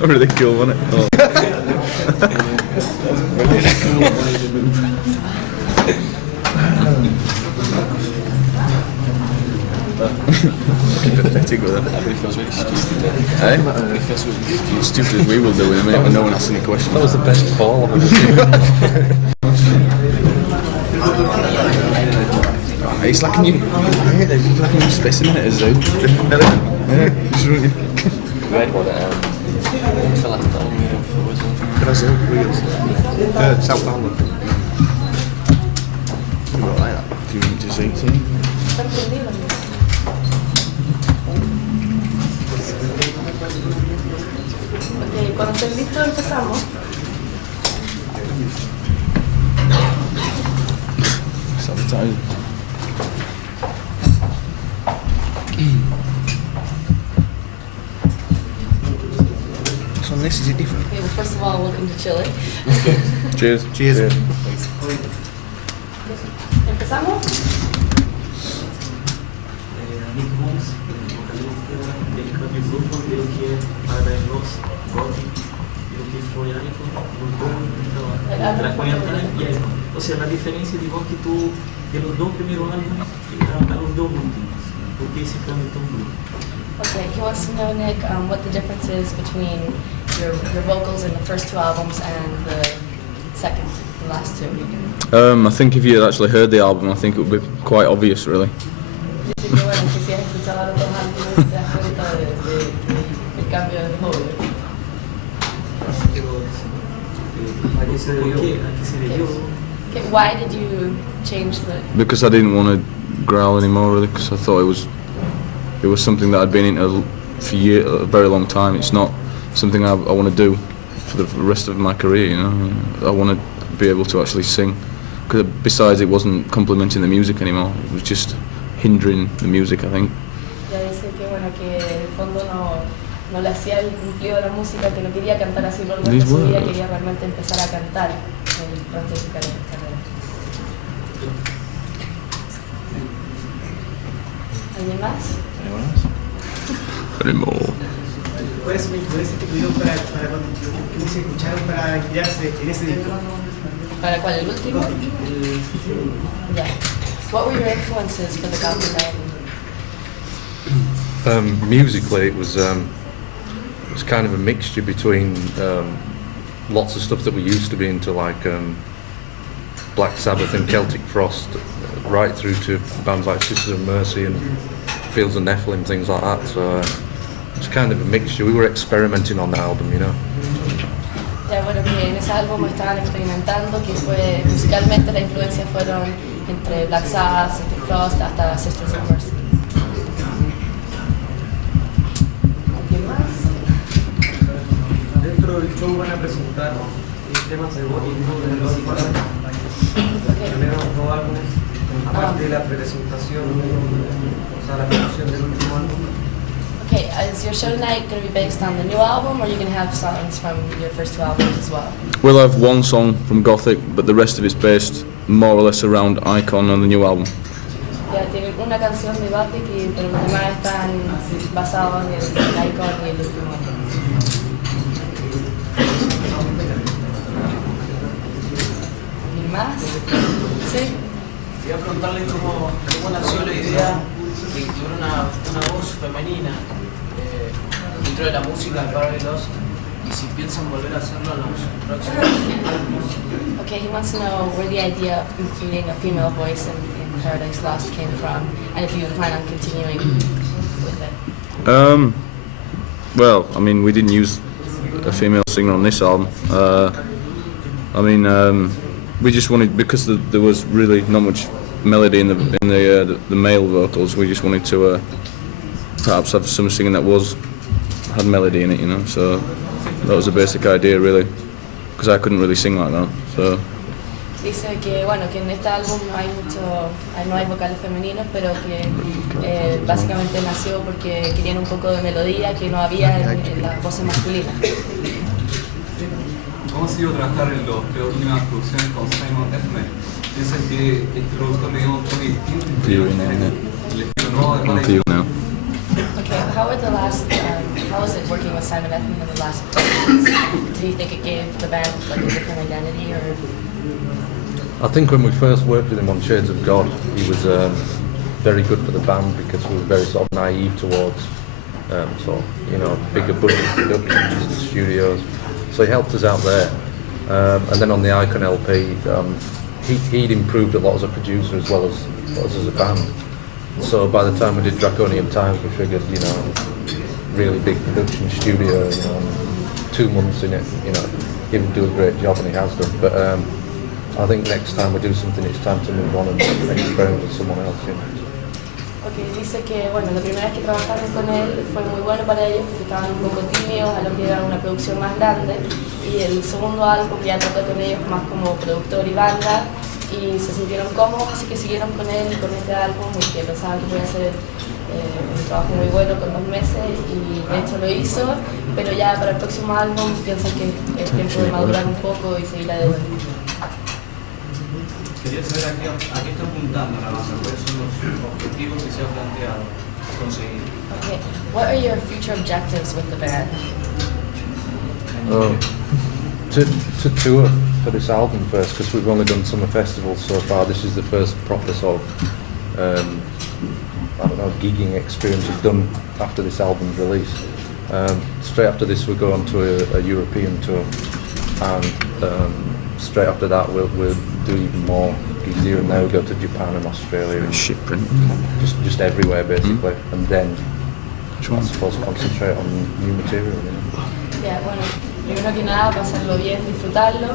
Really cool, wasn't it? Oh. Pathetic with it. It feels really stupid. Eh? It feels really Stupid as we will do in a minute when no one asks any questions. That was the best fall I've ever seen. It's like a new specimen at a zoo. Red one for last time we went for Brazil, Wales. Southampton. Like that. Do you want to see? Ok, cuando estén listos empezamos. Sabotage. So this is it different. Okay, well, first of all, welcome to Chile. Cheers. Cheers. ¿Empezamos? Nick Holmes, vocalista del cambio grupo, creo que para los GOTY, creo que foi algo muito bom para comentar. O sea, la diferencia de voz que tú, de los dos primeros álbumes a los dos últimos, porque ese cambio tão bruto. Okay, he wants to know, Nick, what the difference is between your vocals in the first two albums and the second, the last two. I think if you had actually heard the album, I think it would be quite obvious, really. Dice que bueno, que si has escuchado los dos álbumes te das cuenta del cambio de voz. ¿A qué se debió? Okay, why did you change the... Because I didn't want to growl anymore, really, because I thought it was something that I'd been into for a very long time. It's not something I want to do for the rest of my career, you know. I want to be able to actually sing. Because besides, it wasn't complementing the music anymore. It was just hindering the music, I think. Ya dice que bueno, que en el fondo no le hacía el cumplido a la música, que no quería cantar así por el resto de su vida, quería realmente empezar a cantar el resto de su carrera. ¿Alguien más? Anymore. ¿Cuáles son las influencias que tuvieron para qué música escucharon para inspirarse en ese disco? ¿Para cuál? ¿El último? Yeah. What were your influences for the KOKE album? Musically, it was kind of a mixture between lots of stuff that we used to be into, like Black Sabbath and Celtic Frost, right through to bands like Sisters of Mercy and Fields of Nephilim, things like that. So it's kind of a mixture. We were experimenting on the album, you know. Ya, bueno, que en ese álbum estaban experimentando, que fue musicalmente las influencias fueron entre Black Sabbath, Celtic Frost, hasta Sisters of Mercy. ¿Alguien más? Dentro del show van a presentar temas de voz y de los primeros dos álbumes, aparte de la presentación, o sea, la promoción del último álbum. Okay, is your show tonight going to be based on the new album, or are you going to have songs from your first two albums as well? We'll have one song from Gothic, but the rest of it's based more or less around Icon on the new album. Ya tienen una canción de Gothic, pero los demás están basados en el Icon y el último álbum. ¿Y más? ¿Sí? Quería preguntarle cómo nació la idea de incluir una voz femenina dentro de la música de Paradise Lost y si piensan volver a hacerlo en los próximos álbumes. Okay, he wants to know where the idea of including a female voice in Paradise Lost came from, and if you plan on continuing with it. Well, I mean, we didn't use a female singer on this album. We just wanted, because there was really not much melody in the male vocals. We just wanted to perhaps have some singing that had melody in it, you know. So that was the basic idea, really, because I couldn't really sing like that. So. Dice que bueno, que en este álbum no hay vocales femeninos, pero que básicamente nació porque querían un poco de melodía que no había en las voces masculinas. ¿Cómo ha sido trabajar en las últimas producciones con Simon F. ¿Piensas que este productor le dio un toque distinto? El estilo nuevo de On for you now. Okay, how were the last, how was it working with Simon Ethnic in the last performance? Do you think it gave the band like a different identity, or? I think when we first worked with him on Shades of God, he was very good for the band because we were very sort of naive towards bigger budget productions, studios. So he helped us out there. And then on the Icon LP, he'd improved a lot as a producer as well as a band. So by the time we did Draconian Times, we figured, really big production studio, 2 months in it, he would do a great job, and he has done. But I think next time we do something, it's time to move on and experiment with someone else. Okay, dice que bueno, la primera vez que trabajaron con él fue muy bueno para ellos porque estaban un poco tímidos a lo que era una producción más grande, y el segundo álbum ya trató con ellos más como productor y banda y se sintieron cómodos, así que siguieron con él y con este álbum, y que pensaban que podía ser un trabajo muy bueno con 2 meses, y de hecho lo hizo, pero ya para el próximo álbum piensan que es tiempo de madurar un poco y seguir adelante. Quería saber a qué está apuntando la banda, cuáles son los objetivos que se ha planteado conseguir. Okay, what are your future objectives with the band? To tour for this album first, because we've only done summer festivals so far. This is the first proper sort of, gigging experience we've done after this album's release. Straight after this we'll go on to a European tour, and straight after that we'll do even more gigs here and there. We'll go to Japan and Australia and Shipprint. just everywhere basically, and then Which I one? suppose concentrate on new material. Ya, bueno, primero que nada pasarlo bien, disfrutarlo,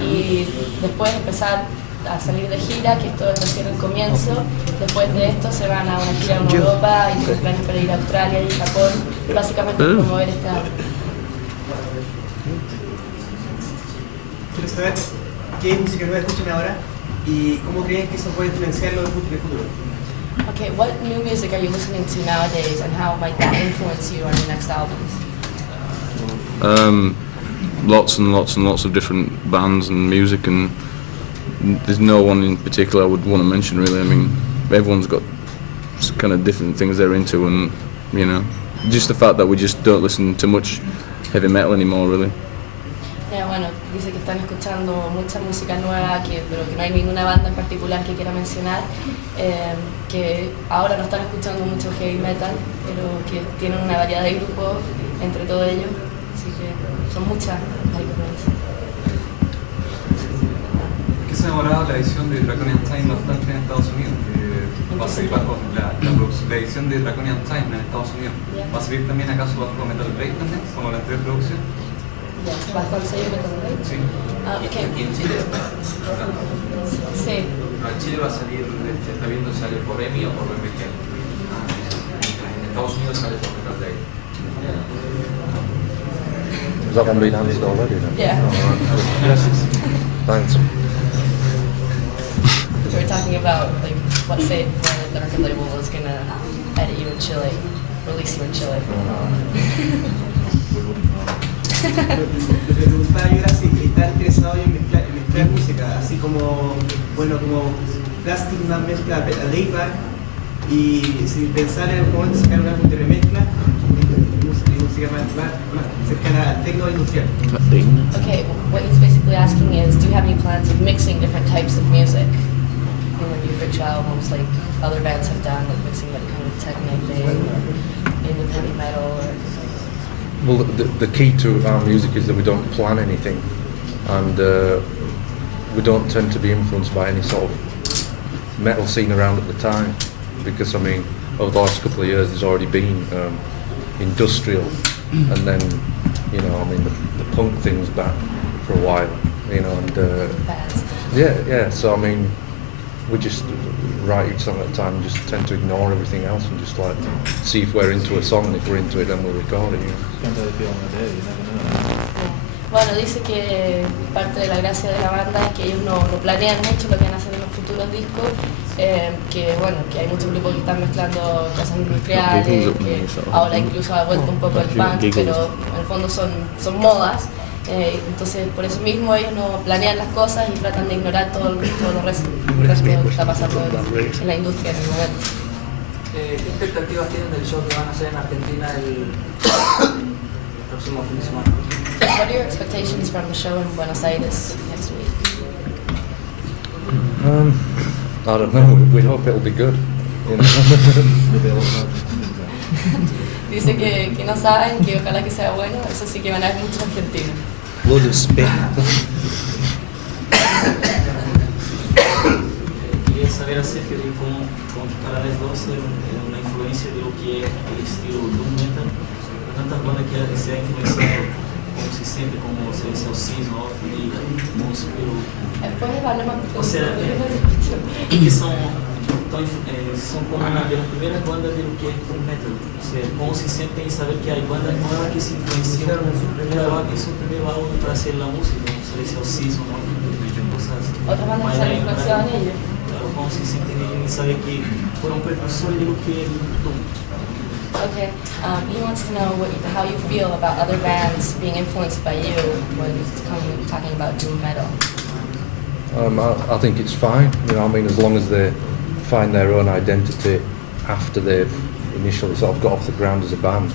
y después empezar a salir de gira, que esto es recién el comienzo. Después de esto se van a una gira en Europa y tienen planes para ir a Australia y Japón, básicamente promover este álbum. Quiero saber qué música nueva escuchan ahora y cómo creen que eso puede influenciarlo en el futuro. Okay, what new music are you listening to nowadays, and how might that influence you on your next albums? Lots and lots and lots of different bands and music, and there's no one in particular I would want to mention really. I mean, everyone's got kind of different things they're into, and just the fact that we just don't listen to much heavy metal anymore really. Bueno, dice que están escuchando mucha música nueva, pero que no hay ninguna banda en particular que quiera mencionar, que ahora no están escuchando mucho heavy metal, pero que tienen una variedad de grupos entre todos ellos, así que son muchas. ¿Qué se ha demorado la edición de Draconian Time bastante en Estados Unidos? Va a seguir bajo la edición de Draconian Time en Estados Unidos. ¿Va a seguir también acaso bajo Metal Blade también, como la anterior producción? ¿Bajo el sello Metal Blade? Sí. Okay. ¿Y en Chile? Sí. No, en Chile va a salir, se está viendo si sale por EMI o por BMG. En Estados Unidos sale por Metal Blade. Has that one been answered already then? Yeah. Thanks. We were talking about what say the record label was gonna edit you in Chile, release you in Chile. Lo que preguntaba yo era si está interesado en mezclar música, así como Plastic, una mezcla a layback, y si pensar en algún momento sacar un álbum de remezcla y música más cercana al techno industrial. Okay, what he's basically asking is, do you have any plans of mixing different types of music in your future albums, like other bands have done, like mixing like kind of techno thing, independent metal, or... Well, the key to our music is that we don't plan anything, and we don't tend to be influenced by any sort of metal scene around at the time, because I mean, over the last couple of years there's already been industrial, and then the punk thing's back for a while, and so I mean, we just write each song at a time and just tend to ignore everything else and just like see if we're into a song, and if we're into it then we'll record it. Bueno, dice que parte de la gracia de la banda es que ellos no planean mucho lo que van a hacer en los futuros discos, que hay muchos grupos que están mezclando cosas industriales, que ahora incluso ha vuelto un poco el punk, pero en el fondo son modas. Entonces por eso mismo ellos no planean las cosas y tratan de ignorar todo lo resto que está pasando en la industria en el momento. ¿Qué expectativas tienen del show que van a hacer en Argentina el próximo fin de semana? What are your expectations from the show in Buenos Aires next week? I don't know. We hope it'll be good. You know? Dice que no saben, que ojalá que sea bueno, eso sí que van a haber muchos argentinos. Queria saber acerca de como para as duas uma influência do que é o estilo doom metal, tantas bandas que se é influenciado, como se sente, como se é o season of the música, ou seja, que são como uma das primeiras bandas do que é doom metal, ou seja, como se sentem saber que há bandas novas que se influenciam, gravar que é o primeiro álbum para ser a música, como se é o season of Otras bandas que se han influenciado en ellos. Como se sentem em saber que foram precursores do que é doom. Okay, he wants to know how you feel about other bands being influenced by you when it's talking about doom metal. I think it's fine. You know, I mean, as long as they find their own identity after they've initially sort of got off the ground as a band.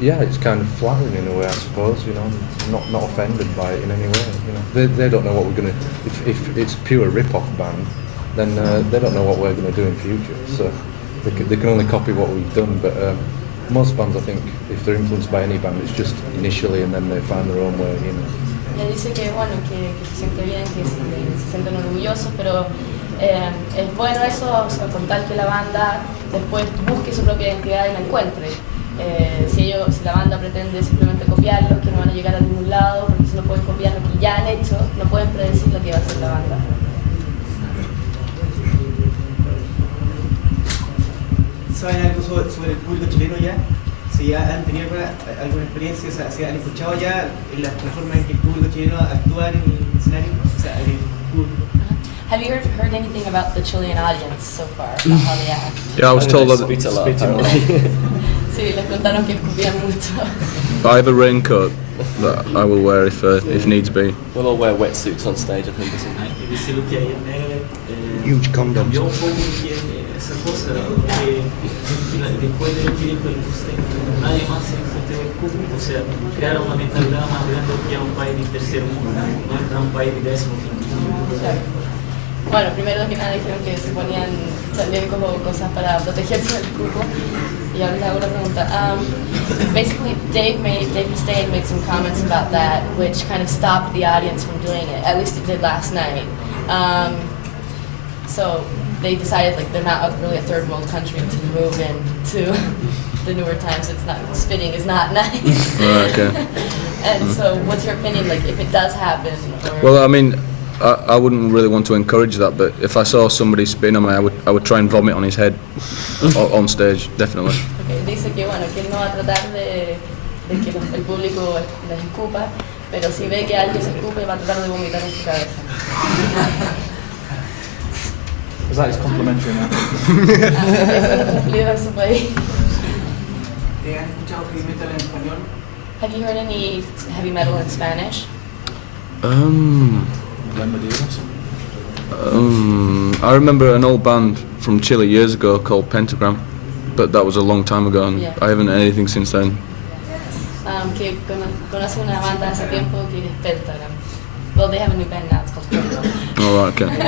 Yeah, it's kind of flattering in a way, I suppose. You know, not offended by it in any way. You know, they don't know what we're gonna. If it's pure rip-off band, then they don't know what we're gonna do in future. So they can only copy what we've done. But most bands, I think, if they're influenced by any band, it's just initially, and then they find their own way. You know. Ella dice que bueno, que se siente bien, que se sienten orgullosos, pero es bueno eso, o sea, con tal que la banda después busque su propia identidad y la encuentre. Si la banda pretende simplemente copiarlo, que no van a llegar a ningún lado, porque si no pueden copiar lo que ya han hecho, no pueden predecir lo que va a hacer la banda. ¿Saben algo sobre el público chileno ya? Si ya han tenido alguna experiencia, o sea, si han escuchado ya la forma en que el público chileno actúa en el escenario, o sea, en el público. Have you heard anything about the Chilean audience so far, about how they act? Yeah, I was told that Spit a lot, apparently. Sí, les contaron que escupían mucho. I have a raincoat that I will wear if needs be. We'll all wear wetsuits on stage, I think, isn't it? Hay que decirlo que ahí Huge condoms. cambió un poco que esa cosa, porque después de lo que dijo el nadie más se enfrentó al cubo, o sea, crearon una mentalidad más grande que a un país de tercer mundo, no es un país de 15º mundo. Bueno, primero que nada dijeron que se ponían también como cosas para protegerse del cupo. Y ahora hago una pregunta. Basically, Dave Mustaine made some comments about that, which kind of stopped the audience from doing it. At least it did last night. So they decided like they're not really a third world country to move into the newer times. It's not spitting is not nice. Okay. And so, what's your opinion? Like, if it does happen? Or... Well, I mean, I wouldn't really want to encourage that, but if I saw somebody spin on me, I would try and vomit on his head on stage, definitely. Okay, dice que bueno, que él no va a tratar de que el público les escupa, pero si ve que alguien se escupe va a tratar de vomitar en su cabeza. Is that his complimentary now? Es un cumplido en su país. ¿Han escuchado heavy metal en español? Have you heard any heavy metal in Spanish? I remember an old band from Chile years ago called Pentagram, but that was a long time ago, and Yeah. I haven't heard anything since then. Que conoce una banda hace tiempo que es Pentagram. Well, they have a new band now, it's called Pentagram. Oh, right, okay. Hay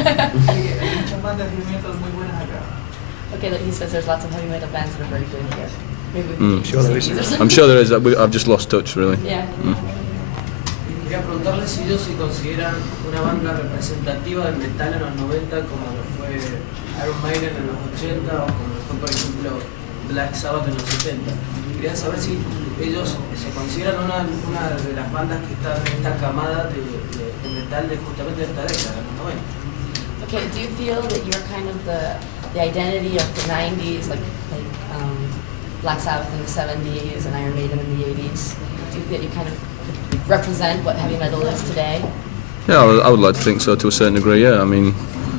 muchas bandas de heavy metal muy buenas acá. Okay, he says there's lots of heavy metal bands that are very good here. Maybe we Mm. can Sure there is. I'm sure there is. I've just lost touch, really. Yeah. Quería preguntarles si ellos se consideran una banda representativa del metal en los 90 como lo fue Iron Maiden en los 80 o como lo fue por ejemplo Black Sabbath en los 70. Quería saber si ellos se consideran una de las bandas que están en esta camada de metal de justamente de esta década, de los 90. Okay, do you feel that you're kind of the identity of the 90s, like Black Sabbath in the 70s and Iron Maiden in the 80s? Do you feel that you kind of represent what heavy metal is today? Yeah, I would like to think so to a certain degree. Yeah, I mean,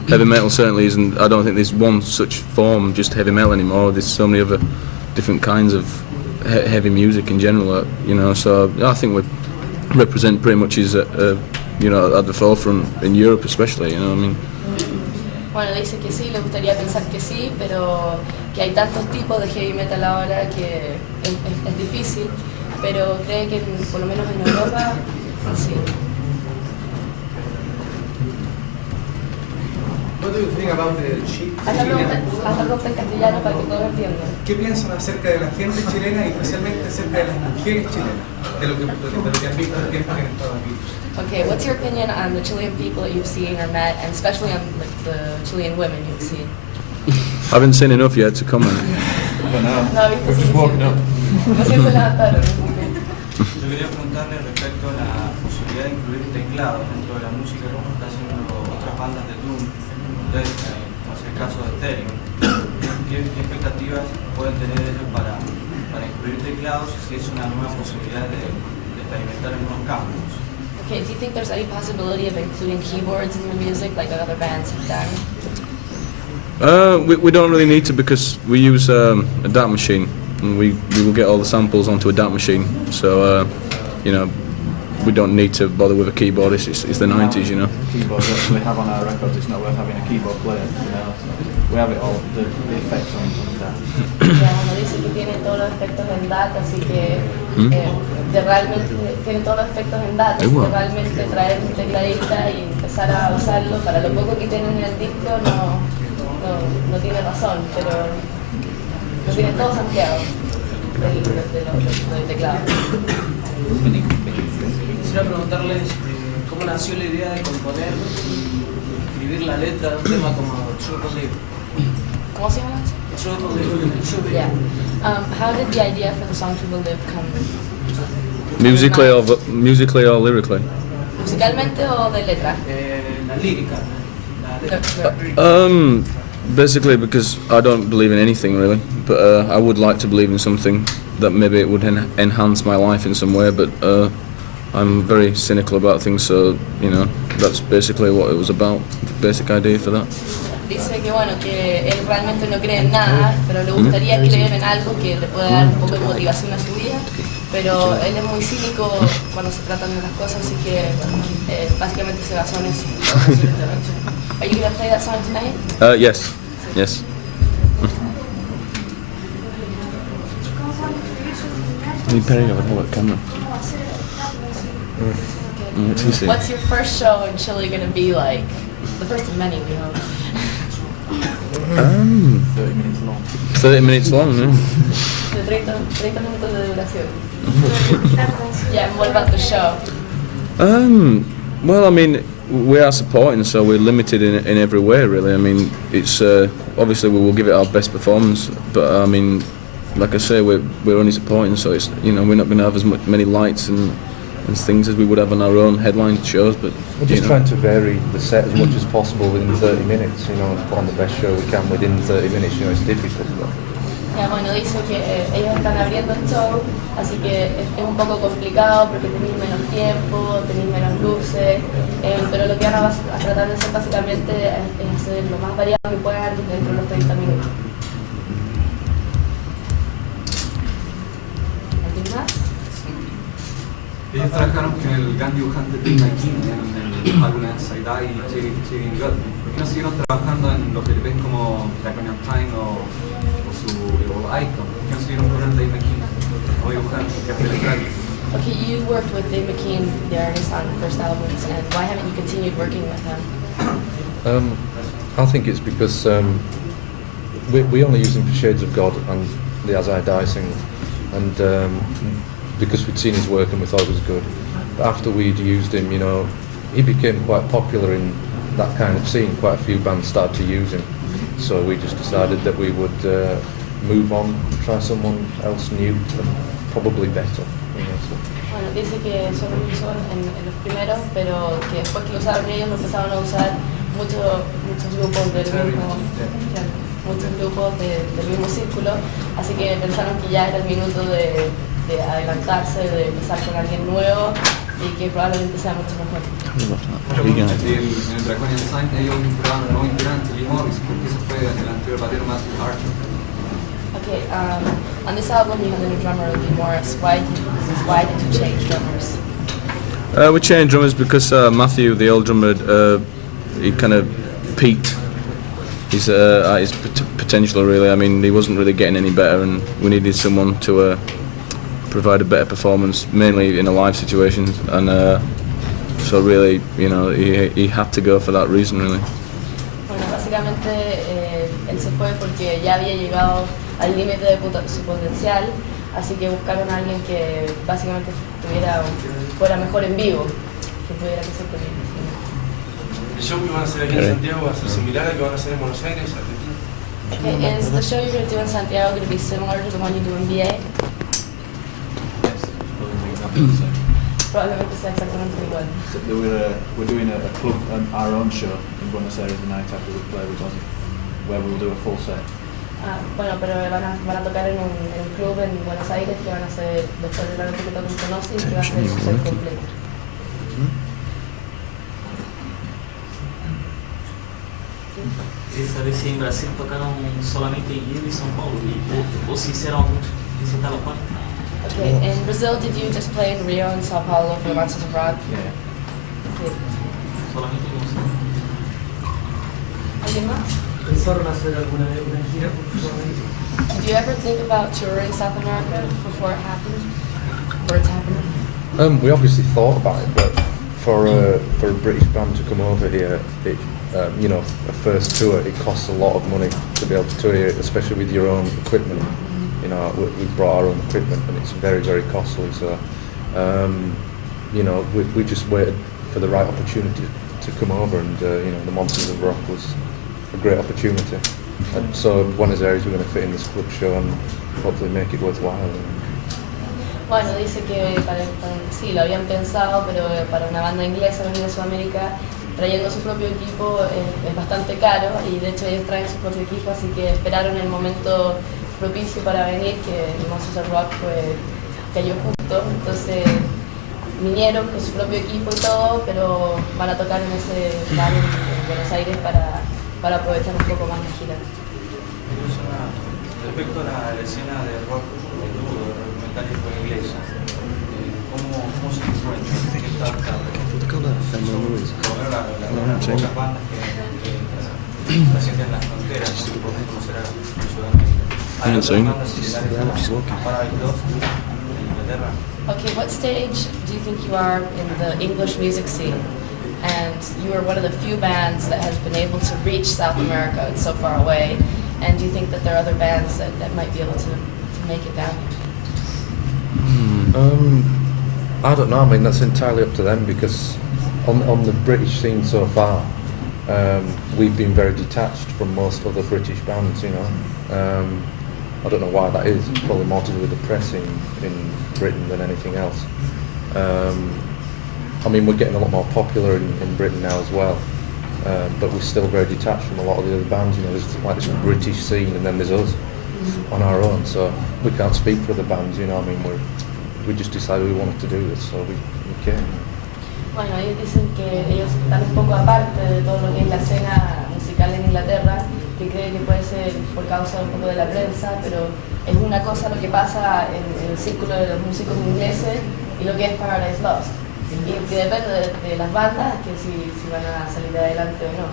heavy metal certainly isn't. I don't think there's one such form, just heavy metal anymore. There's so many other different kinds of heavy music in general. You know, so I think we represent pretty much as at the forefront in Europe, especially. You know, I mean. Bueno, dice que sí, le gustaría pensar que sí, pero que hay tantos tipos de heavy metal ahora que es difícil, pero cree que por lo menos en Europa, sí. What do you think about the Hasta pregunta en castellano para que todos entiendan. ¿Qué piensan acerca de la gente chilena y especialmente acerca de las mujeres chilenas? De lo que han visto el tiempo que han estado aquí. Okay, what's your opinion on the Chilean people that you've seen or met, and especially on the Chilean women you've seen? I haven't seen enough yet to comment. No, viste, sí, recién se levantaron. Yo quería preguntarle respecto a la posibilidad de incluir teclados dentro de la música como está haciendo otras bandas de doom, como es el caso de Stereo. ¿Qué expectativas pueden tener ellos para incluir teclados y si es una nueva posibilidad de experimentar en nuevos campos? Okay, do you think there's any possibility of including keyboards in your music like other bands have done? We don't really need to because we use a data machine and we will get all the samples onto a data machine. So, you know, we don't need to bother with a keyboard. It's the 90s, you know. Keyboard that we have on our records, it's not worth having a keyboard player, you know. So we have it all, the effects on that. Ya, uno dice que tiene todos los efectos en DAT, así que realmente tiene todos los efectos en DAT, así que realmente traer un tecladista y empezar a usarlo para lo poco que tienen en el disco no tiene razón, pero lo tiene todo Santiago del teclado. Quisiera preguntarles cómo nació la idea de componer, escribir la letra de un tema como True Believe. ¿Cómo se llama? True Believe. Yeah. How did the idea for the song True Believe come? Musically or lyrically? ¿Musicalmente o de letra? La lírica. La letra. Basically because I don't believe in anything really, but I would like to believe in something that maybe it would enhance my life in some way, but I'm very cynical about things, so, you know, that's basically what it was about, the basic idea for that. Dice que bueno, que él realmente no cree en nada, pero le gustaría creer en algo que le pueda dar un poco de motivación a su vida, pero él es muy cínico cuando se tratan de las cosas, así que básicamente se basó en eso. Are you going to play that song tonight? Yes. Camera. What's your first show in Chile going to be like? The first of many, we hope. 30 minutes long. 30 minutes long, yeah. De 30 minutos de duración. Yeah, and what about the show? Well, I mean, we are supporting, so we're limited in every way, really. I mean, it's obviously we will give it our best performance, but I mean, like I say, we're only supporting, so it's, you know, we're not going to have as many lights and things as we would have on our own headline shows, but we're just trying to vary the set as much as possible within 30 minutes, you know, and put on the best show we can within 30 minutes. You know, it's difficult, but Ya, bueno, dice que ellos están abriendo el show, así que es un poco complicado porque tenéis menos tiempo, tenéis menos luces, pero lo que van a tratar de hacer básicamente es hacer lo más variado que puedan dentro de los 30 minutos. ¿Alguien más? Ellos trabajaron con el gran dibujante Tim McKean en el álbum Inside Eye y Chilean God. ¿Por qué no siguieron trabajando en lo que ven como Draconian Time o su Icon? ¿Por qué no siguieron con el Dave McKean o dibujando teatrales? Okay, you worked with Dave McKean, the artist, on the first albums, and why haven't you continued working with him? I think it's because we only use him for Shades of God and the As I Die single, and because we'd seen his work and we thought it was good. But after we'd used him, you know, he became quite popular in that kind of scene. Quite a few bands started to use him, so we just decided that we would move on, try someone else new and probably better. You know, so. Bueno, dice que solo lo usó en los primeros, pero que después que lo usaron ellos lo empezaron a usar muchos grupos del mismo círculo, así que pensaron que ya era el minuto de adelantarse, de empezar con alguien nuevo y que probablemente sea mucho mejor. En el Draconian Time ellos inspiraron a un nuevo integrante, Lee Morris, porque ese fue el anterior batero Matthew Archer. Okay, on this album you have the new drummer Lee Morris. Why did you change drummers? We changed drummers because Matthew, the old drummer, he kind of peaked his potential really. I mean, he wasn't really getting any better, and we needed someone to provide a better performance, mainly in a live situation, and so really, you know, he had to go for that reason really. Bueno, básicamente él se fue porque ya había llegado al límite de su potencial, así que buscaron a alguien que básicamente fuera mejor en vivo, que pudiera crecer con él. ¿El show que van a hacer aquí en Santiago va a ser similar al que van a hacer en Buenos Aires, Argentina? Is the show you're going to do in Santiago going to be similar to the one you do in VA? Probablemente sea exactamente igual. So we're doing a club, our own show in Buenos Aires the night after we play with Ozzy, where we'll do a full set. Bueno, pero van a tocar en un club en Buenos Aires que van a hacer después de la noche que toquen con Ozzy, que va a ser su set completo. Queria saber se em Brasil tocaram solamente em Rio e São Paulo, ou se fizeram alguns em Santa Parte. Okay, in Brazil, did you just play in Rio and Sao Paulo for the Masters of Rock? Yeah. Okay. Solamente em São ¿Alguien más? ¿Pensaron hacer alguna vez una gira por Sudamérica? Did you ever think about touring South America before it happened? Before it's happening? We obviously thought about it, but for a British band to come over here, you know, a first tour, it costs a lot of money to be able to tour here, especially with your own equipment. You know, we brought our own equipment, and it's very, very costly. So, you know, we just waited for the right opportunity to come over, and you know, the Monsters of Rock was a great opportunity. And so, Buenos Aires, we're going to fit in this club show and hopefully make it worthwhile. Bueno, dice que sí, lo habían pensado, pero para una banda inglesa venir a Sudamérica trayendo su propio equipo es bastante caro, y de hecho ellos traen su propio equipo, así que esperaron el momento propicio para venir, que el Monsters of Rock cayó justo, entonces vinieron con su propio equipo y todo, pero van a tocar en ese bar en Buenos Aires para aprovechar un poco más la gira. Respecto a la escena de rock duro, de rock metálico inglesa, ¿cómo se encuentra? ¿Qué tal? Las pocas bandas que trascienden las fronteras, ¿no? Podemos conocer a Sudamérica. ¿Hay otras bandas similares a Paradise en Inglaterra? Okay, what stage do you think you are in the English music scene? And you are one of the few bands that has been able to reach South America. It's so far away. And do you think that there are other bands that might be able to make it down here? I don't know. I mean, that's entirely up to them, because on the British scene so far, we've been very detached from most other British bands. You know, I don't know why that is. It's probably more to do with the press in Britain than anything else. I mean, we're getting a lot more popular in Britain now as well, but we're still very detached from a lot of the other bands. You know, there's like this British scene, and then there's us on our own. So we can't speak for the bands. You know, I mean, we just decided we wanted to do this, so we came. Bueno, ellos dicen que ellos están un poco aparte de todo lo que es la escena musical en Inglaterra, que creen que puede ser por causa un poco de la prensa, pero es una cosa lo que pasa en el círculo de los músicos ingleses y lo que es Paradise Lost. Y que depende de las bandas, que si van a salir adelante o no.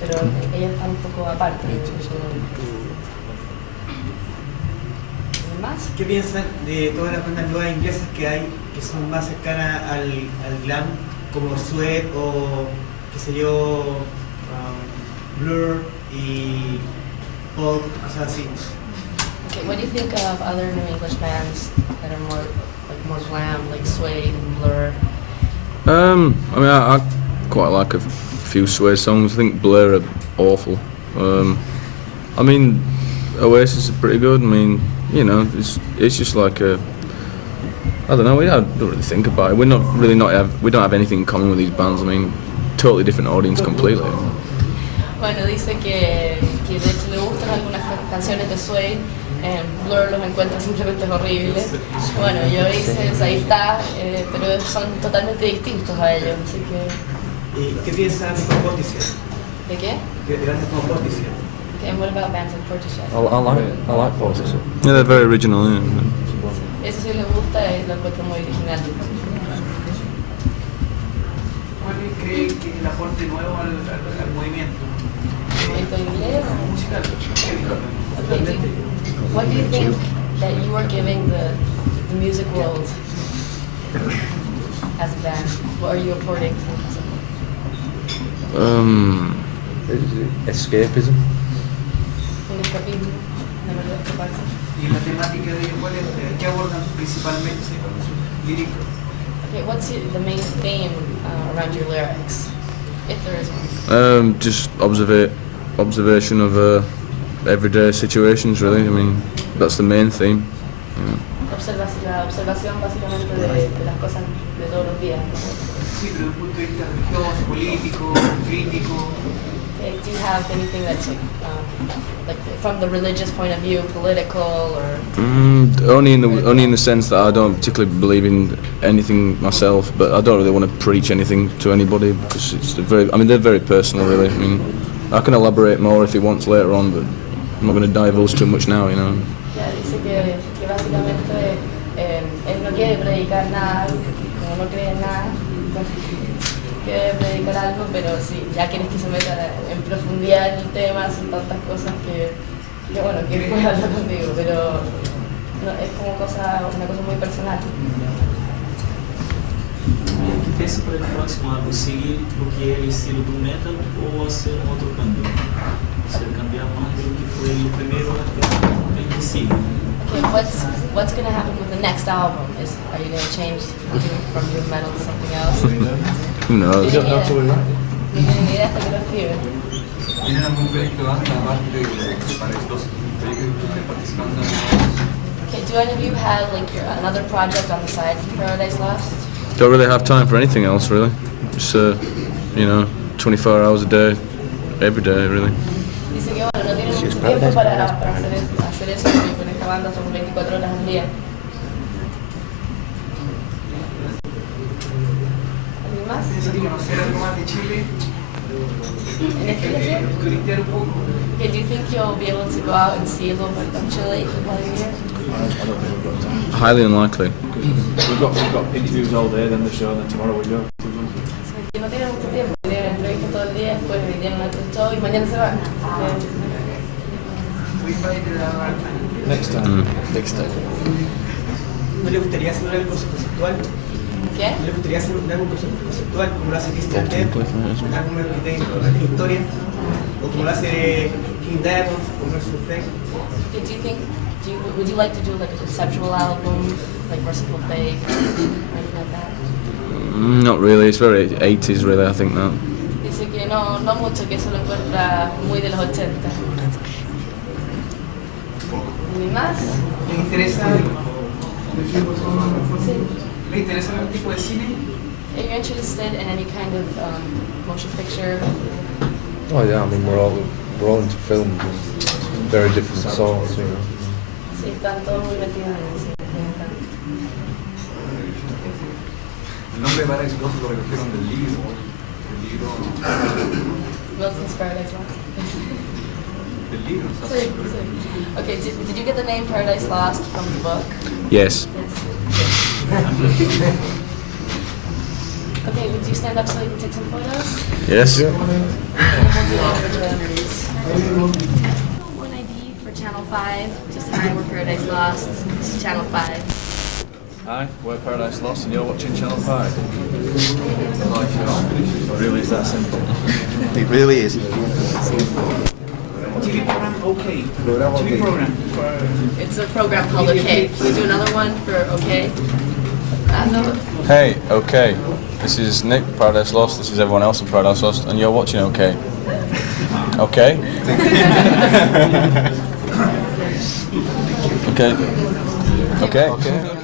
Pero ellos están un poco aparte. ¿Más? ¿Qué piensan de todas las bandas nuevas inglesas que hay, que son más cercanas al glam, como Sweat o, qué sé yo, Blur y Pulp, cosas así? Okay, what do you think of other New English bands that are more glam, like Suede and Blur? I mean, I quite like a few Sway songs. I think Blur are awful. I mean, Oasis are pretty good. I mean, you know, it's just like a, I don't know. We don't really think about it. We don't have anything in common with these bands. I mean, totally different audience completely. Bueno, dice que de hecho le gustan algunas canciones de Suede. Blur los encuentra simplemente horribles. Bueno, y Oasis ahí está, pero son totalmente distintos a ellos, así que... ¿Y qué piensan de Portishead? ¿De qué? De bandas como Portishead. Okay, and what about bands like Protege? I like Portishead. Yeah, they're very original. Yeah. Eso sí le gusta y lo encuentro muy original. ¿Cuál cree que es el aporte nuevo al movimiento? ¿Movimiento inglés? What do you think that you are giving the music world as a band? What are you affording? Escapism. Un escapismo, una verdad escaparse. ¿Y la temática de cuál es? ¿Qué abordan principalmente con sus líricos? Okay, what's the main theme around your lyrics, if there is one? Just observation of everyday situations, really. I mean, that's the main theme. Yeah. La observación básicamente de las cosas de todos los días. Sí, pero desde el punto de vista religioso, político, crítico. Okay, do you have anything that's like from the religious point of view, political or? Only in the sense that I don't particularly believe in anything myself, but I don't really want to preach anything to anybody because they're very personal, really. I mean, I can elaborate more if he wants later on, but I'm not going to divulge too much now, you know. Ya dice que básicamente él no quiere predicar nada, como no cree en nada, quiere predicar algo, pero si ya quieres que se meta en profundidad en el tema, son tantas cosas que bueno, que puede hablar contigo, pero no, es como una cosa muy personal. ¿Qué piensas para el próximo álbum? ¿Seguir lo que es el estilo do metal o hacer otro cambio? O sea, cambiar más de lo que fue el primero el que sigue. Okay, what's going to happen with the next album? Are you going to change from your metal to something else? Who knows? You don't know till we write it. No tienen ni idea hasta que lo escriben. ¿Tienen algún proyecto aparte para estos proyectos que estén participando en los? Okay, do any of you have like another project on the side from Paradise Lost? Don't really have time for anything else, really. Just 24 hours a day, every day, really. Dice que bueno, no tiene mucho tiempo para hacer eso, porque con esta banda son 24 horas al día. ¿Alguien más? ¿Necesitas conocer algo más de Chile? ¿En este Chile? ¿Turistear un poco? Okay, do you think you'll be able to go out and see a little bit of Chile while you're here? I don't think we've got time. Highly unlikely. We've got interviews all day, then the show, and then tomorrow we go. Que no tienen mucho tiempo, tienen entrevistas todo el día, después tienen otro show y mañana se van. Next time. Next time. ¿No le gustaría hacer algo conceptual? ¿Qué? ¿No le gustaría hacer algo conceptual como lo hace Christian Death? ¿Algo de la historia? ¿O como lo hace King Diamond, como es su fe? Would you like to do like a conceptual album, like Merciful Fate, anything like that? Not really. It's very 80s, really. I think that. Dice que no mucho, que eso lo encuentra muy de los 80. ¿Ni más? ¿Le interesa? ¿Le interesa algún tipo de cine? Are you interested in any kind of motion picture? Oh yeah, I mean we're all into films, and very different sorts, you know. Sí, están todos muy metidos en eso. El nombre de Paradise Lost lo recogieron del libro. Wilson's Paradise Lost. Del libro, Sí, sí. Okay, did you get the name Paradise Lost from the book? Yes. Okay, would you stand up so we can take some photos? Yes. And we'll do that for the 1ID for Channel 5. Just hi, we're Paradise Lost. This is Channel 5. Hi, we're Paradise Lost, and you're watching Channel 5. It really is that simple. It really is. TV program, okay. TV program. It's a program called OK. Should we do another one for OK? Hey, okay. This is Nick, Paradise Lost. This is everyone else in Paradise Lost, and you're watching OK. Okay? Okay. Okay. Okay.